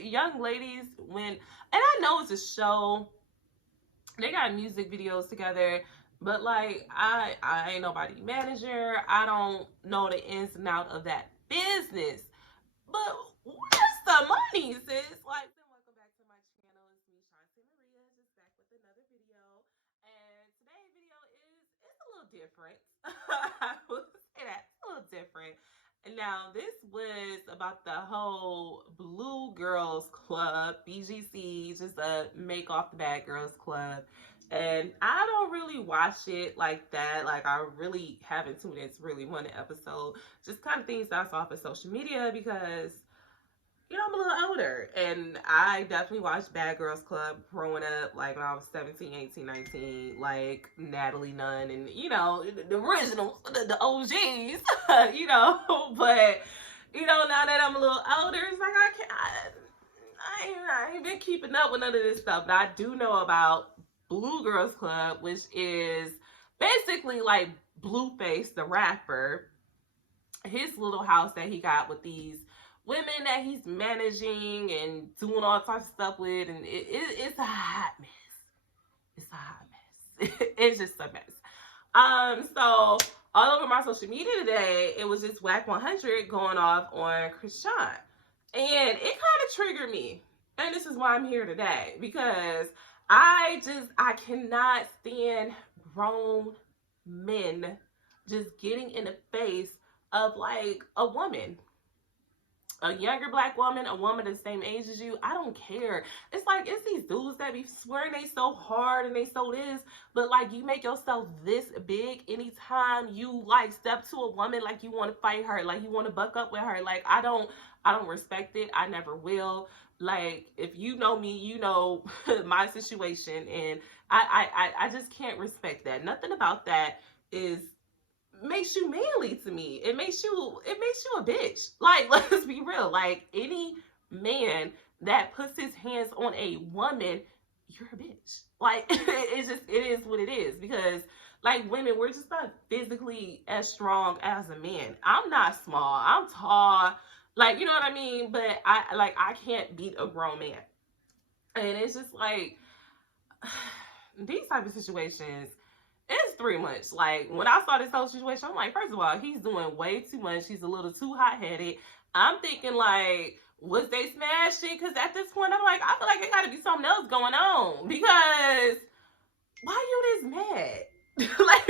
young ladies when, and I know it's a show, they got music videos together, but like I ain't nobody manager. I don't know the ins and out of that business. But where's the money, sis? Like, welcome back to my channel. It's me, Shantae Maria, just back with another video. And today's video it's a little different. I will say that it's a little different. And now this was about the whole Blue Girls Club, BGC, just a make off the bad girls club. And I don't really watch it like that. Like, I really haven't tuned into really one episode. Just kind of things I saw off of social media because, you know, I'm a little older. And I definitely watched Bad Girls Club growing up, like when I was 17, 18, 19, like Natalie Nunn and, you know, the originals, the OGs, you know. But, you know, now that I'm a little older, it's like I can't. I ain't been keeping up with none of this stuff, but I do know about Blue Girls Club, which is basically like Blueface, the rapper, his little house that he got with these women that he's managing and doing all types of stuff with, and it's a hot mess. It's a hot mess. It's just a mess. So all over my social media today, it was just Wack 100 going off on Krishan. And it kind of triggered me. And this is why I'm here today. Because I cannot stand grown men just getting in the face of like a woman, a younger black woman, a woman the same age as you. I don't care. It's like, it's these dudes that be swearing they so hard and they so this, but like you make yourself this big anytime you like step to a woman, like you want to fight her, like you want to buck up with her. Like I don't respect it. I never will. Like, if you know me, you know my situation, and I just can't respect that. Nothing about that is makes you manly to me. It makes you a bitch. Like, let's be real. Like, any man that puts his hands on a woman, you're a bitch. Like, it is what it is. Because like women, we're just not physically as strong as a man. I'm not small. I'm tall. Like, you know what I mean? But I can't beat a grown man. And it's just like these type of situations, it's 3 months. Like, when I saw this whole situation, I'm like, first of all, he's doing way too much. He's a little too hot-headed. I'm thinking, like, was they smashing? Because at this point, I'm like, I feel like there got to be something else going on. Because why you this mad? Like,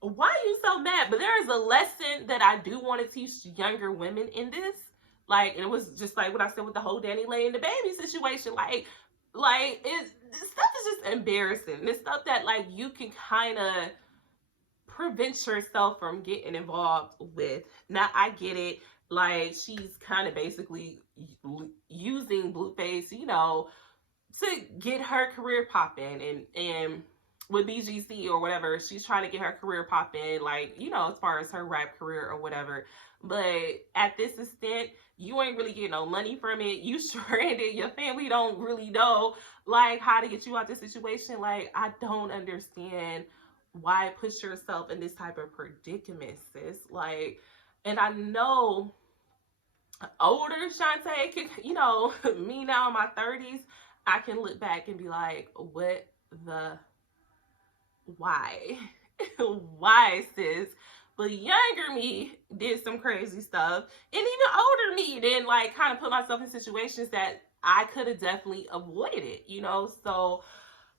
why are you so mad? But there is a lesson that I do want to teach younger women in this. Like, and it was just like what I said with the whole Danny Lay and the baby situation. Like this stuff is just embarrassing. This stuff that like you can kind of prevent yourself from getting involved with. Now I get it. Like, she's kind of basically using Blueface, you know, to get her career popping, and with BGC or whatever, she's trying to get her career popping, like, you know, as far as her rap career or whatever. But at this extent, you ain't really getting no money from it. You stranded. Your family don't really know like how to get you out this situation. Like, I don't understand why push yourself in this type of predicament, sis. Like, and I know older Shantae can, you know, me now in my 30s, I can look back and be like, what the, why? Why, sis? But younger me did some crazy stuff. And even older me then like kind of put myself in situations that I could have definitely avoided, you know? So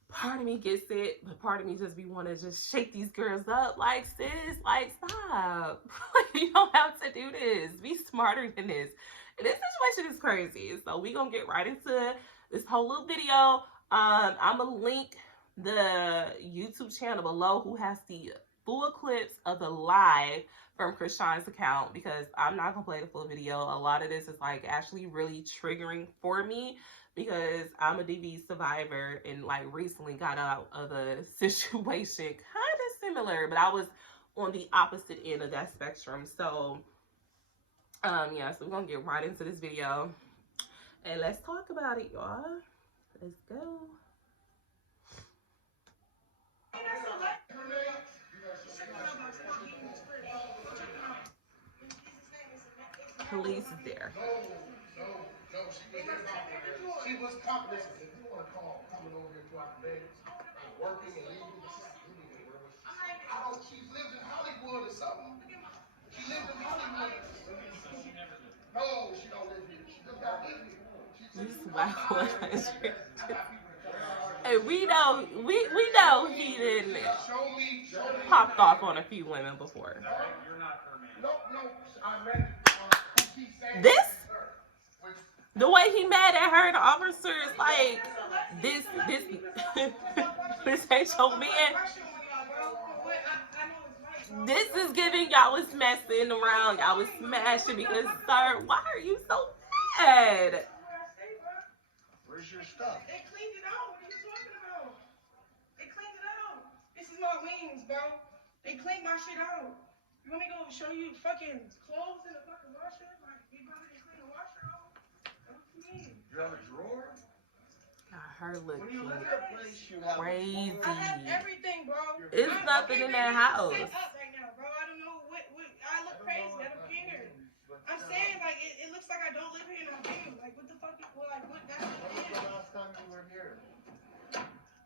part of me gets it, but part of me just be want to just shake these girls up. Like, sis, like, stop. Like, you don't have to do this. Be smarter than this. And this situation is crazy. So we gonna get right into this whole little video. I'm gonna link the YouTube channel below who has the full clips of the live from Krishan's account, because I'm not gonna play the full video. A lot of this is like actually really triggering for me, because I'm a DV survivor and like recently got out of a situation kind of similar, but I was on the opposite end of that spectrum. So yeah, so we're gonna get right into this video and let's talk about it, y'all. Let's go. Police is there. was coming. Listen, if you want to call coming over here to our beds, working and leaving, I don't. She lives in Hollywood or something. She lives in Hollywood. No, she don't live here. She just got live here. This Wack 100. And we know he didn't popped off on a few women before. No, I met this. The way he mad at her, the officer is like, this ain't your man. This is giving y'all was messing around. Y'all was smashing because, sir, why are you so mad? Where's your stuff? They cleaned it out. What are you talking about? They cleaned it out. This is my wings, bro. They cleaned my shit out. You want me to go show you fucking clothes in the fucking washer? Like, you probably didn't clean the washer out? What do you mean? You have a drawer? Got her looking crazy. I have everything, bro. It's nothing in that house. Set up right now, bro. I don't know what I look crazy. I don't care. I'm saying, like, it looks like I don't live here and I'm here. Like, what the fuck? Like, what? That's what it is. When was the last time you were here?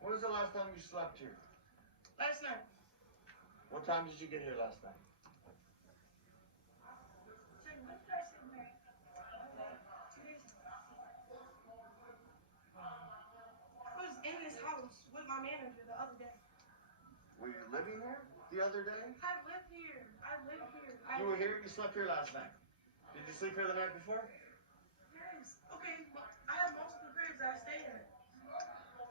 When was the last time you slept here? Last night. What time did you get here last night? I was in this house with my manager the other day. Were you living here the other day? I live here. You were here? You slept here last night? Did you sleep here the night before? Yes. Okay, I have multiple cribs that I stay at.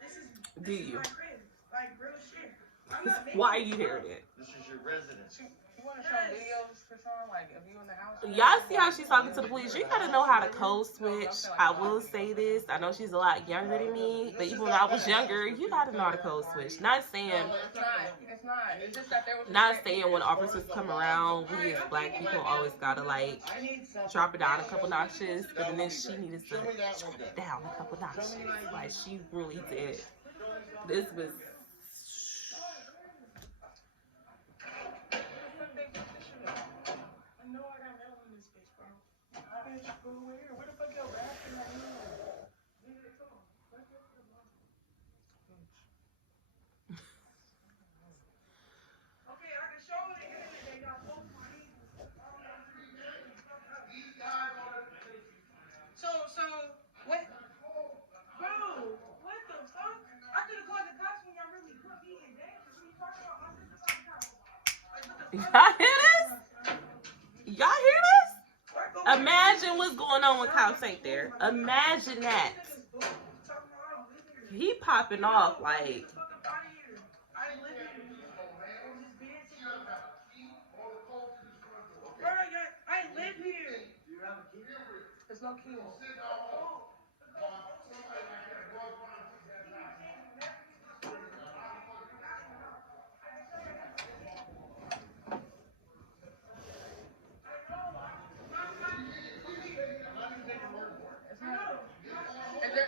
This is my crib. Like, real shit. I'm not making Why are you here then? This is your residence. You want to show videos for someone, like, if you in the house? Y'all see how she's talking to the police? You gotta know how to code switch. I will say this. I know she's a lot younger than me, but even when I was younger, you gotta know how to code switch. Not saying. It's not. It's just that there was. Not saying when officers come around, we as black people always gotta like drop it down a couple notches, but then she needed to drop it down a couple notches. Like she really did. This was. Where the fuck your rapper at? Okay, I can show the internet they got both my So, what? Bro, what the fuck? I could have called the cops when y'all really put me in danger. What are you talking about? My sister's on the cops. Y'all hear this? Y'all hear this? Imagine what's going on when cops ain't there. Imagine that. He popping off like. I live here. There's no key.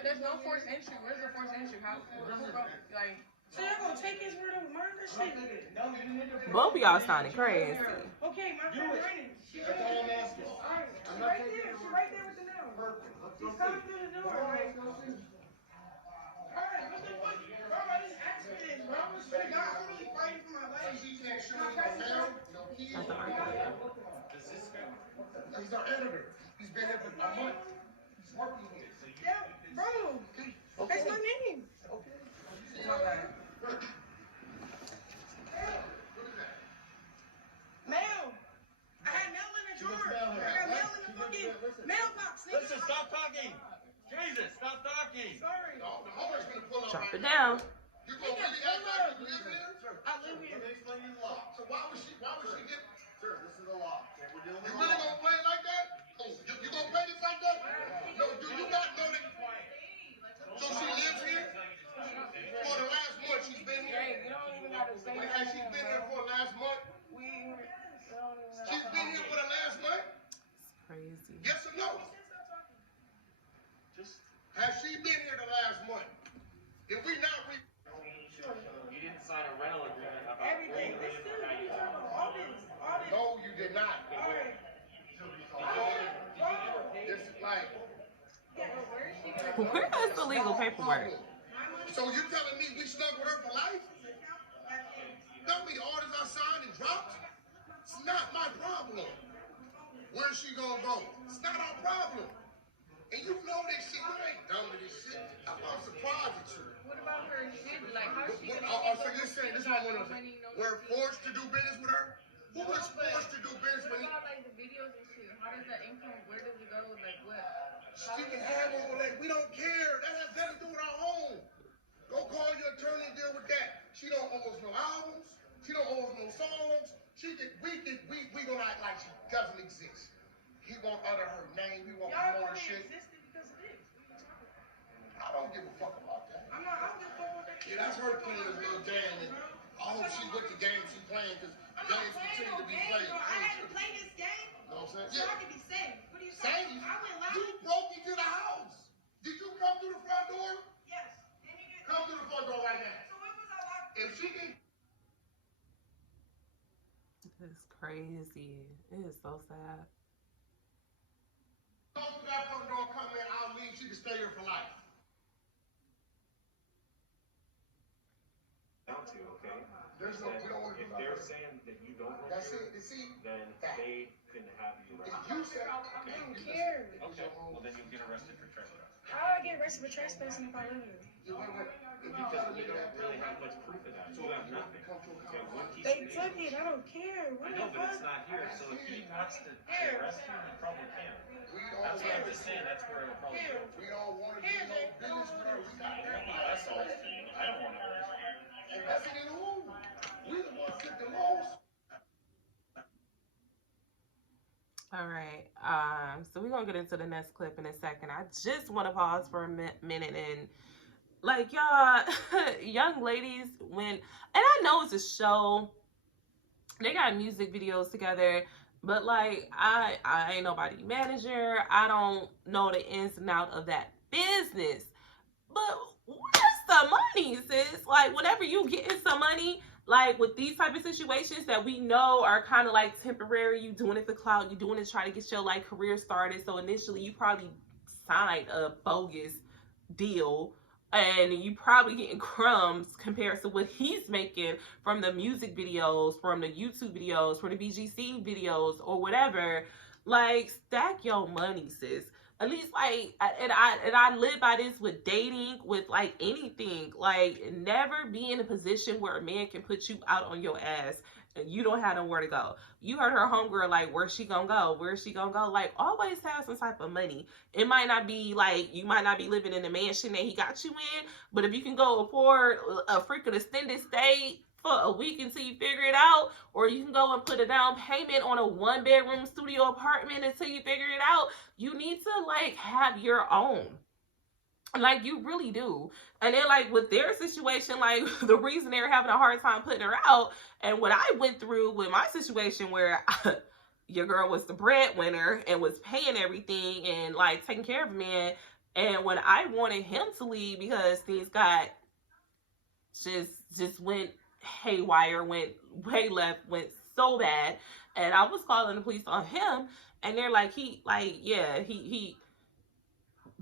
There's no forced entry. Where's the forced entry? How? Like. So y'all gonna take his word over mine? That shit. Both of y'all sounding crazy. Okay, my friend running. She's That's all I'm asking. right there. She's right there with the nail. She's coming through the door. Alright, what the fuck? Bro, I didn't ask for this, bro. I was finna go. I'm really fighting for my life. She can't show me no mail, no keys. He's our editor. He's been here for a month. He's working here. Yeah, bro. That's my name. Okay. Mail. I had mail in the drawer. I got mail in the fucking mailbox, nigga. Listen, stop talking. Jesus, stop talking. Sorry. The owner's gonna pull up. Drop it down. You gonna really act like you live here? I live here. Let me explain you the law. So why would she get? Sir, this is the law. Okay, we're dealing with. You really gonna play it like that? Oh, you gonna play this like that? No, do you not know that? So she lives here? For the last month she's been here? Hey, you don't even gotta say that. Has she been here for the last month? She's been here for the last month? It's crazy. Yes or no? Has she been here the last month? If we not You didn't sign a rental agreement about Everything. All this. No, you did not. All right. This is like. Yeah, but where is she gonna Where's the legal paperwork? So you're telling me we stuck with her for life? Don't be the orders I signed and dropped? It's not my problem. Where's she gonna go? It's not our problem. And you know this shit. You ain't done with this shit. I'm surprised at you. What about her shit? Like, how's she gonna So you're saying this is what we're forced to do business with her? Who was forced to do business with her? What about like the videos and shit? How does that income? Where does it go? Like what? She can have all that. We don't care. That has nothing to do with our home. Go call your attorney and deal with that. She don't owe us no albums. She don't owe us no songs. We gonna act like she doesn't exist. He won't utter her name. He won't Y'all know her only shit. existed because of this. What are you talking about? I don't give a fuck about that. I don't give a fuck about that. Yeah, that's her playing this little game. And I hope she with the game she's playing because I'm not games playing continue no to be game, played. bro. I had to play this game You know what I'm so saying? I can be safe. What are you Safe? saying? I went live. You broke into the house. Did you come through the front door? Yes. And he did. Come through the front door right now. So when was I locked? If she can It's crazy. It is so sad. go through that front door, come in, I'll leave. She can stay here for life. Down to, okay? There's no, we don't want to If do they're that. saying that you don't go That's through, it. See, then that. they can have you If arrested. you said, I don't care. Okay, well then you'll get arrested for trespass. How do I get arrested for trespassing if I live here? you wait, wait. If you Because tell you me don't that, really have much proof of that. You have nothing. come to a Okay, one piece They of took paper. it. I don't care. I What know, the but it's fuck? not here. So if he wants to arrest you, he probably can. we don't That's what I'm want just saying. That's where it'll probably Here. go. we don't want to do no business with her. We got that. That's all it's saying. I don't want to arrest you. Investing in who? We the ones get the most. All right. So we're gonna get into the next clip in a second. I just want to pause for a minute and like y'all, young ladies, and I know it's a show. They got music videos together, but like I ain't nobody manager. I don't know the ins and out of that business. But where's the money, sis? Like whenever you get in some money, like with these type of situations that we know are kind of like temporary, you doing it for clout, you doing it to try to get your like career started. So initially you probably signed a bogus deal and you probably getting crumbs compared to what he's making from the music videos, from the YouTube videos, from the BGC videos or whatever. Like stack your money, sis. At least like I live by this with dating, with like anything. Like never be in a position where a man can put you out on your ass and you don't have nowhere to go. You heard her homegirl, like, where's she gonna go? Where's she gonna go? Like, always have some type of money. It might not be like, you might not be living in the mansion that he got you in, but if you can go afford a freaking extended stay for a week until you figure it out, or you can go and put a down payment on a 1-bedroom studio apartment until you figure it out, you need to like have your own. Like you really do. And then like with their situation, like the reason they're having a hard time putting her out, and what I went through with my situation where your girl was the breadwinner and was paying everything and like taking care of a man, and when I wanted him to leave because things got just went haywire, went way left, went so bad, and I was calling the police on him, and they're like, he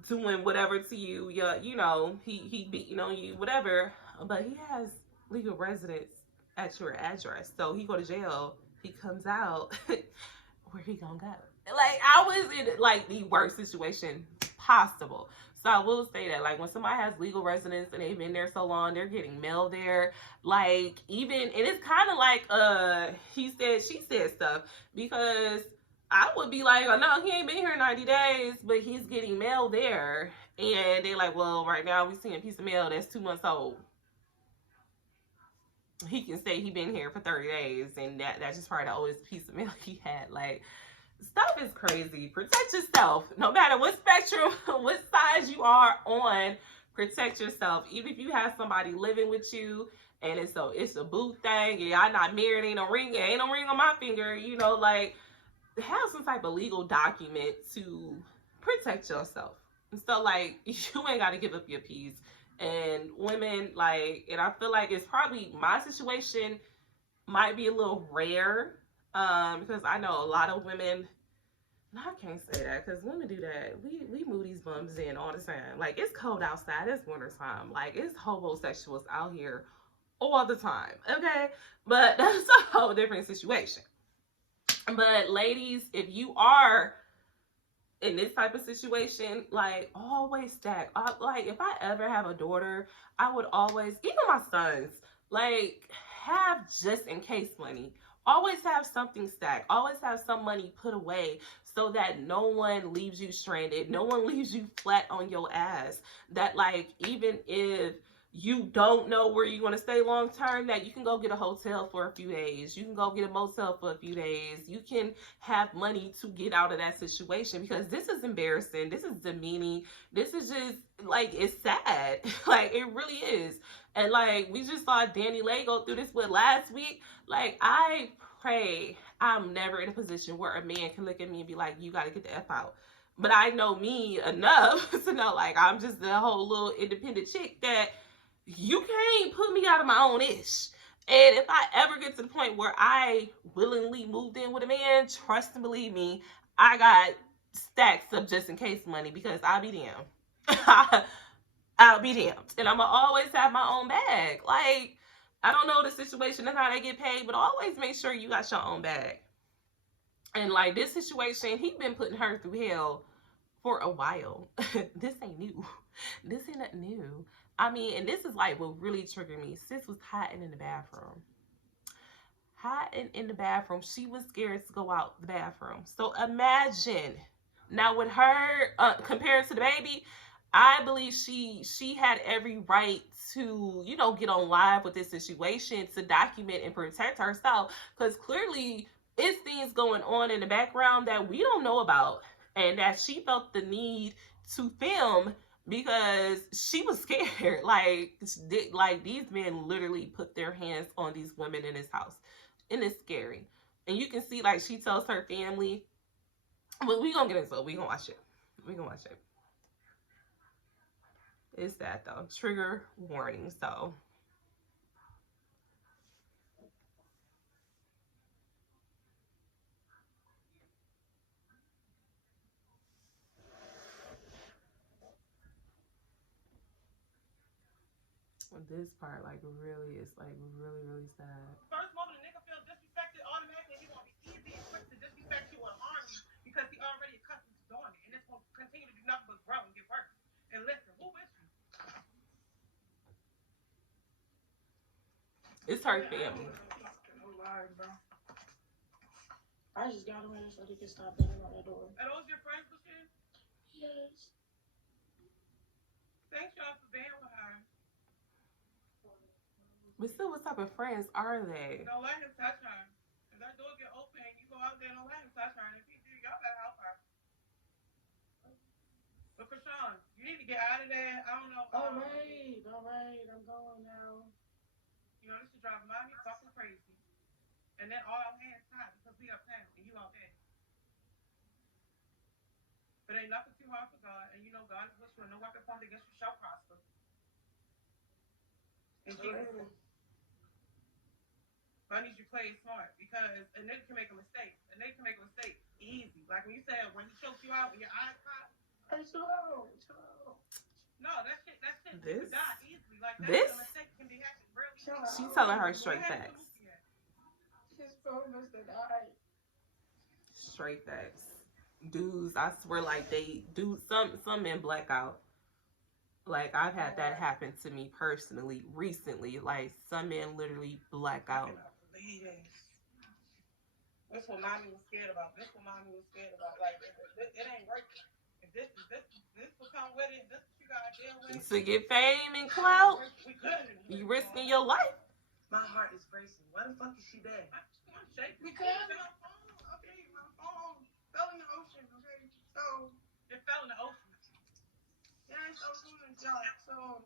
doing whatever to you, yeah, you know, he beating on you, whatever, but he has legal residence at your address, so he go to jail, he comes out, where he gonna go? Like I was in like the worst situation possible. So I will say that like when somebody has legal residence and they've been there so long, they're getting mail there, like even, and it's kind of like he said she said stuff, because I would be like, oh no, he ain't been here 90 days, but he's getting mail there. And they're like, well, right now we see a piece of mail that's 2 months old. He can say he been here for 30 days, and that's just probably the oldest piece of mail he had. Like, stuff is crazy. Protect yourself. No matter what spectrum, what size you are on, protect yourself. Even if you have somebody living with you, and it's a boo thing, and y'all not married, ain't no ring on my finger, you know, like, have some type of legal document to protect yourself. And so like you ain't got to give up your peace. And women, like, and I feel like it's probably my situation might be a little rare, because I know a lot of women I can't say that because women do that. We move these bums in all the time. Like it's cold outside. It's winter time. Like it's homosexuals out here all the time. Okay, but that's a whole different situation. But ladies, if you are in this type of situation, like always stack. Like if I ever have a daughter, I would always, even my sons, like have just in case money. Always have something stacked. Always have some money put away so that no one leaves you stranded. No one leaves you flat on your ass. That like even if you don't know where you want to stay long term, that you can go get a hotel for a few days. You can go get a motel for a few days. You can have money to get out of that situation because this is embarrassing. This is demeaning. This is just like it's sad. Like it really is. And like we just saw Danny Lay go through this with last week. Like I pray I'm never in a position where a man can look at me and be like, you gotta get the F out. But I know me enough to know like I'm just a whole little independent chick that you can't put me out of my own ish. And if I ever get to the point where I willingly moved in with a man, trust and believe me, I got stacks of just in case money because I'll be damned. I'll be damned. And I'm going to always have my own bag. Like, I don't know the situation and how they get paid, but always make sure you got your own bag. And like this situation, he been putting her through hell for a while. This ain't new. This ain't nothing new. I mean, and this is like what really triggered me. Sis was hiding in the bathroom. Hiding in the bathroom. She was scared to go out the bathroom. So imagine. Now with her, compared to the baby, I believe she had every right to, you know, get on live with this situation to document and protect herself. Because clearly it's things going on in the background that we don't know about. And that she felt the need to film because she was scared. Like these men literally put their hands on these women in his house. And it's scary. And you can see like she tells her family, but we gonna get into it. We gonna watch it. We gonna watch it. It's that though. Trigger warning. So this part like really is like really sad. First moment a nigga feel disrespected, automatically he gonna be easy and quick to disrespect you and harm you because he already accustomed to doing it, and it's gonna continue to do nothing but grow and get worse. And listen, who with you? It's her family. No lies, bro. I just got him in so he can stop banging on that door. Are those your friends, Lucien? Yes. Thanks y'all for being with her. But still, what type of friends are they? Don't let him touch her. If that door get open, you go out there and don't let him touch her. And if he do, y'all better help her. But Krishan, you need to get out of there. I don't know. All right, I'm going now. You know, this is driving me fucking crazy. And then all our hands tied because we uptown and you out there. But ain't nothing too hard for God, and you know God is with you, and no weapon formed against you shall prosper. And Jesus. I need you to play it smart because a nigga can make a mistake. A nigga can make a mistake easy. Like when you said when he choked you out and your eyes pop. Hey, chill out. No, that shit This? you die easily. Like that This? mistake can be happening real easy. She's telling her straight facts. His phone must have died. Straight facts. Dudes, I swear, like they do some men black out. Like I've had that happen to me personally recently. Like some men literally black out. That's what mommy was scared about. Like it ain't working. If this will come with it, this what you gotta deal with. To get fame and clout, We good. you risking your life. My heart is racing. Where the fuck is she there? I'm shaking. Because my phone fell in the ocean. Okay, so it fell in the ocean. Yeah, so doing a job. So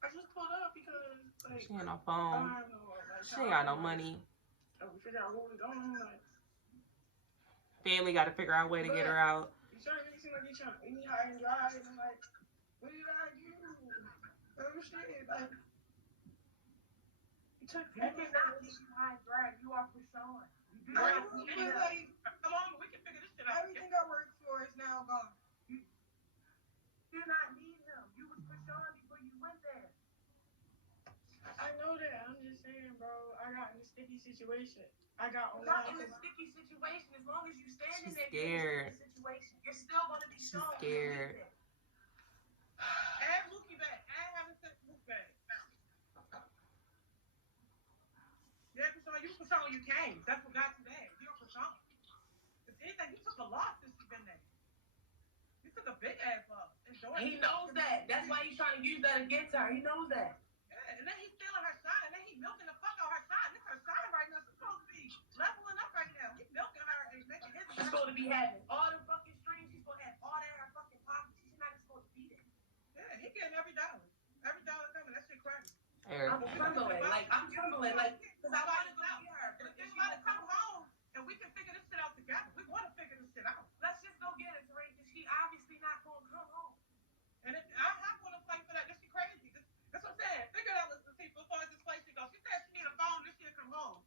I just pulled up because like She ain't no phone. I don't know, like, She ain't got no money. So we figure out what we're going. Like, Family got to figure out a way to get her out. you trying to seem like you trying to eat high and dry, and I'm like, what did I do? Oh shit! Like, you took You cannot be high drag. You are Krishan. You do I not know, need but them. like, come on, we can figure this shit out. Everything I worked for is now gone. You do not need him. You was Krishan before you went there. I know that. I'm just saying, bro. I got in a sticky situation. I got You're not in a sticky situation. As long as you stand in there, you're in a sticky situation. You're still gonna be She's shown. scared. Add Mookie back. Add having sex with Mookie back. Yeah, Krishan, you Krishan when you came. That's what got you there. You're Krishan. If anything, you took a loss since you've been there. You took a big ass loss. He knows that. That's why he's trying to use that against her. He knows that. Yeah, and then he's stealing her shine, and then he's milking the fuck out her shine. This her shine right now. She's supposed to be leveling up right now. He's milking her and making his. She's supposed to be having all the fucking streams. She's supposed to have all that in her fucking pocket. She's not even supposed to be there. Yeah, he getting every dollar. Every dollar coming. That shit crazy. I'm trembling. Like, because I want to go get her. But just let her come home, and we can figure this shit out together. We want to figure this shit out. Let's just go get her, Tariq, because she obviously not going to come home. And if, I'm not going to play for that. This shit crazy. That's what I'm saying. Figure it out, Mr. T. Before this place she goes. She said she need a phone. This shit come home.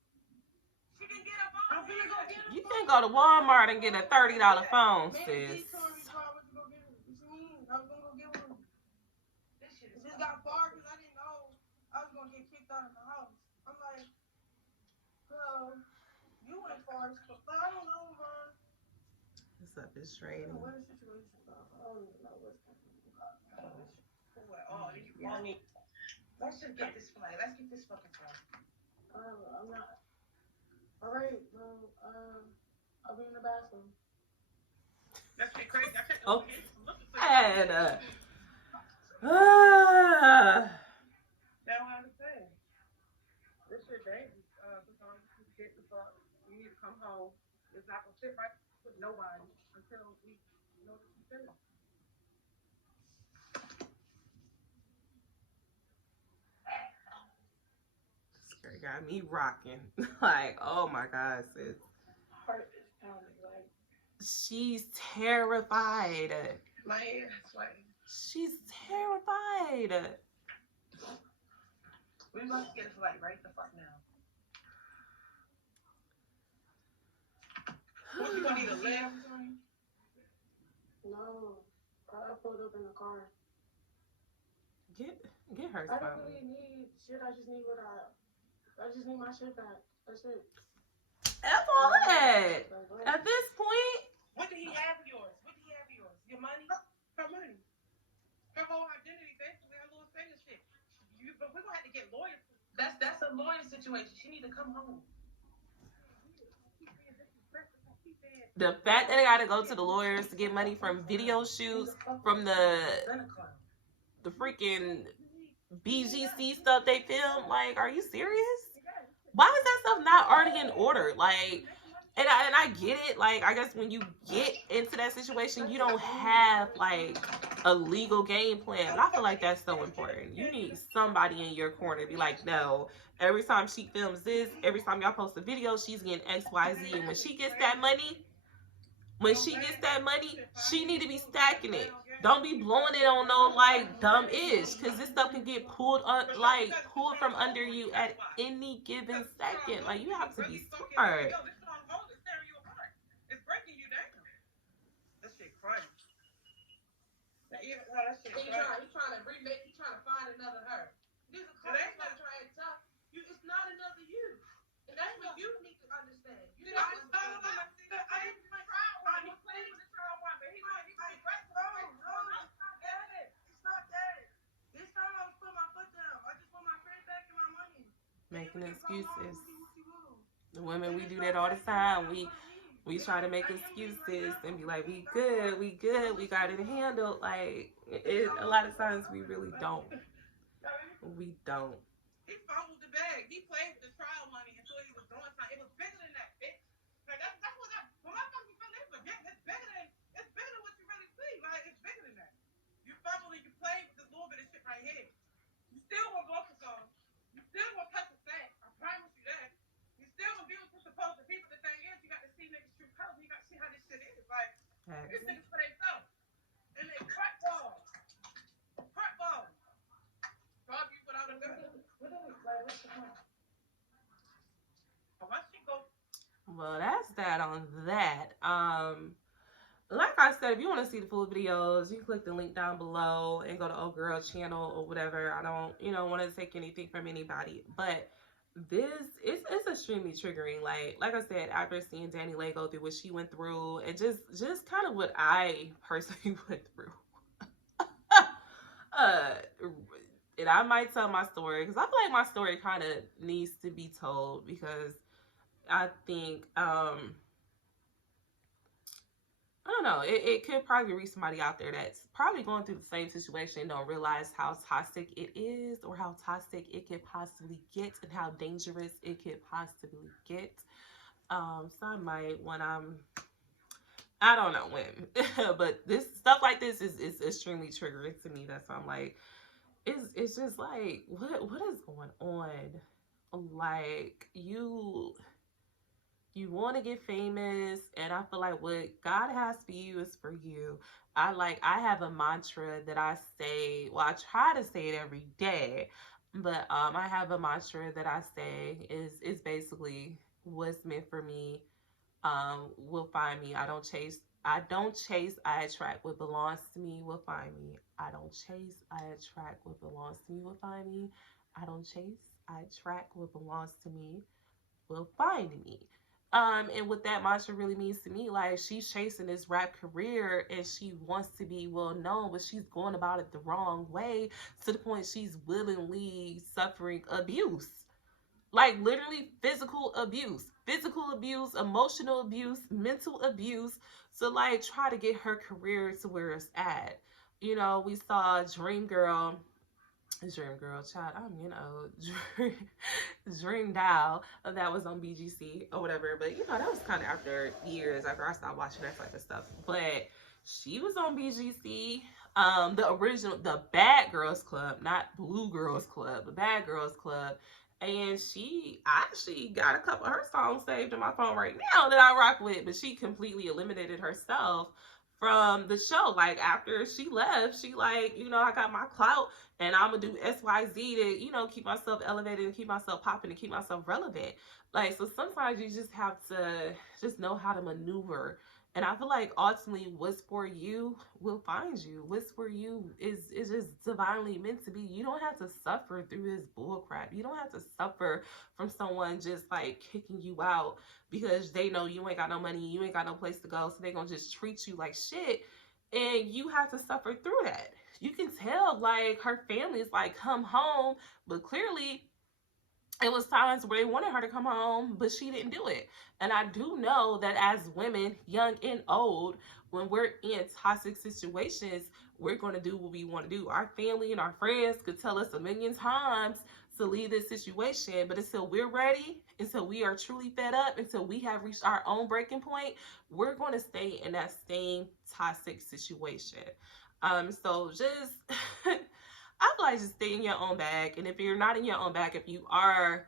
She can get a phone. I'm gonna go get her. You can go to Walmart and get a $30 phone, sis. Maybe before I went to go get her. What you mean? I was going to go get one. This shit It just got far because I didn't know I was going to get kicked out of the house. I'm like, you went far, but I don't know, man. What's up? It's raining. What is the situation about? I don't even know what's going on. Oh, then you call me. Let's just get this flight. Let's get this fucking flight. I'm not. All right, bro. I'll be in the bathroom. That shit crazy. I can't Oh. They don't understand. This shit dangerous. Sometimes you get the fuck. You need to come home. It's not gonna sit right with nobody until we know that you finish. This girl got me rocking. Like, oh my God, sis. Heart is pounding. Like She's terrified. my ear is sweating. She's terrified. We must get a flight right the fuck now. What, you gonna need a lift? No. I pulled up in the car. Get her I phone. don't really need shit. I just need I just need my shit back. That's it. F all that. At this point, What did he have yours? What did he have yours? Your money? Her money. Her whole identity, basically, her little thing and shit. But we're gonna have to get lawyers. That's a lawyer situation. She need to come home. the fact that I gotta go to the lawyers to get money from video shoots, from the freaking BGC stuff they film, like, are you serious? Why is that stuff not already in order? Like, and I get it. Like, I guess when you get into that situation, you don't have like a legal game plan. But I feel like that's so important. You need somebody in your corner to be like, no, every time she films this, every time y'all post a video, she's getting XYZ. And when she gets that money, she need to be stacking it. Don't be blowing it on no like dumb ish, because this stuff can get pulled from under you at any given second. Like, you have to be smart. It's breaking you down. That shit crazy. He's trying to remake. He's trying to find another her. This is trying to tell you. It's not another you. And that's what you need to understand. You know, Making excuses. The women, we do that all the time. We try to make excuses and be like, we good, we got it handled. Like, a lot of times we really don't. We don't. He fumbled the bag. He played with the trial money until he was doing something. It was bigger than that, bitch. Like, that's what when my fucking feel they forget, it's bigger than what you really see. Like, it's bigger than that. You fumbled and you played with this little bit of shit right here. You still want vocal songs. You still want to touch the sack. I promise you that. You still want to be what's supposed to be. But the thing is, you got to see niggas true colors. You got to see how this shit is. Like, these niggas for themselves. And they crack balls. Crack balls. Rob you without a gun. What's the point? well, that's that on that. Like I said, if you want to see the full videos, you can click the link down below and go to Old Girl channel or whatever. I don't, want to take anything from anybody, but this it's extremely triggering. Like I said, after seeing Danny Lay go through what she went through, and just kind of what I personally went through. uh, and I might tell my story because I feel like my story kind of needs to be told because I think I don't know. It could probably reach somebody out there that's probably going through the same situation and don't realize how toxic it is or how toxic it could possibly get and how dangerous it could possibly get. So I might when I don't know when, but this stuff like this is extremely triggering to me. That's why I'm like, it's just like what is going on? Like you want to get famous, and I feel like what God has for you is for you. I have a mantra that I say, well, I try to say it every day, but I have a mantra that I say is basically what's meant for me will find me. I don't chase, I attract. What belongs to me will find me. I don't chase, I attract. What belongs to me will find me. I don't chase, I attract. What belongs to me will find me. And what that mantra really means to me, like she's chasing this rap career and she wants to be well known, but she's going about it the wrong way to the point she's willingly suffering abuse. Like literally physical abuse, emotional abuse, mental abuse. So like try to get her career to where it's at. We saw Dream Girl, child. Dream Doll that was on BGC or whatever. But that was kind of after years after I stopped watching that type of stuff. But she was on BGC. The original, the Bad Girls Club, not Blue Girls Club, the Bad Girls Club. And she actually got a couple of her songs saved in my phone right now that I rock with, but she completely eliminated herself from the show. Like after she left, she like, I got my clout and I'm gonna do XYZ to, keep myself elevated and keep myself popping and keep myself relevant. Like, so sometimes you just have to just know how to maneuver. And I feel like ultimately what's for you will find you. What's for you is just divinely meant to be. You don't have to suffer through this bull crap. You don't have to suffer from someone just like kicking you out because they know you ain't got no money, you ain't got no place to go, so they gonna just treat you like shit. And you have to suffer through that. You can tell like her family is like, come home, but clearly it was times where they wanted her to come home, but she didn't do it. And I do know that as women, young and old, when we're in toxic situations, we're going to do what we want to do. Our family and our friends could tell us a million times to leave this situation, but until we're ready, until we are truly fed up, until we have reached our own breaking point, we're going to stay in that same toxic situation. So just I feel like just stay in your own bag. And if you're not in your own bag, if you are,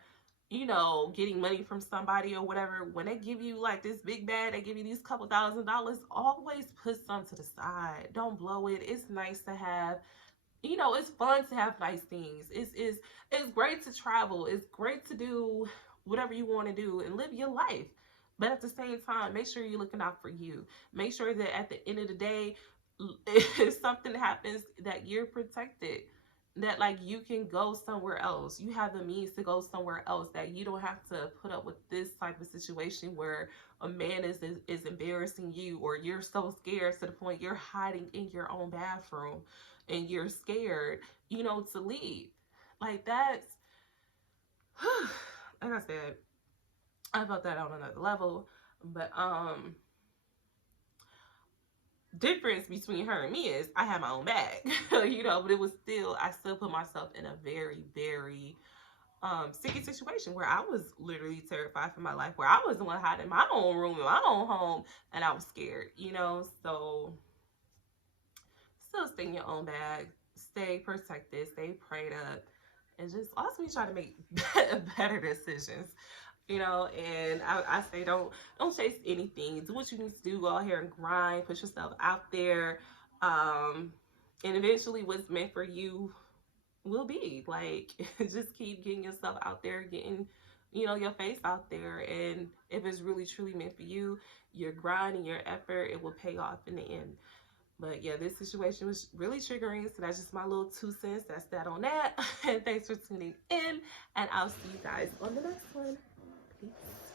getting money from somebody or whatever, when they give you like this big bag, they give you these couple $1,000s, always put some to the side. Don't blow it. It's nice to have, it's fun to have nice things. It's great to travel. It's great to do whatever you want to do and live your life. But at the same time, make sure you're looking out for you. Make sure that at the end of the day, if something happens, that you're protected, that like you can go somewhere else, you have the means to go somewhere else, that you don't have to put up with this type of situation where a man is embarrassing you, or you're so scared to the point you're hiding in your own bathroom and you're scared, to leave. Like that's like I said, I felt that on another level. But difference between her and me is I had my own bag, but it was still, I still put myself in a very, very sticky situation where I was literally terrified for my life, where I was the one hiding in my own room, in my own home, and I was scared, so still stay in your own bag, stay protected, stay prayed up, and just ultimately try to make better decisions. And I say don't chase anything. Do what you need to do. Go out here and grind. Put yourself out there. And eventually what's meant for you will be. Like, just keep getting yourself out there, getting, you know, your face out there. And if it's really truly meant for you, your grind and your effort, it will pay off in the end. But yeah, this situation was really triggering. So that's just my little 2 cents. That's that on that. And thanks for tuning in. And I'll see you guys on the next one. Peace.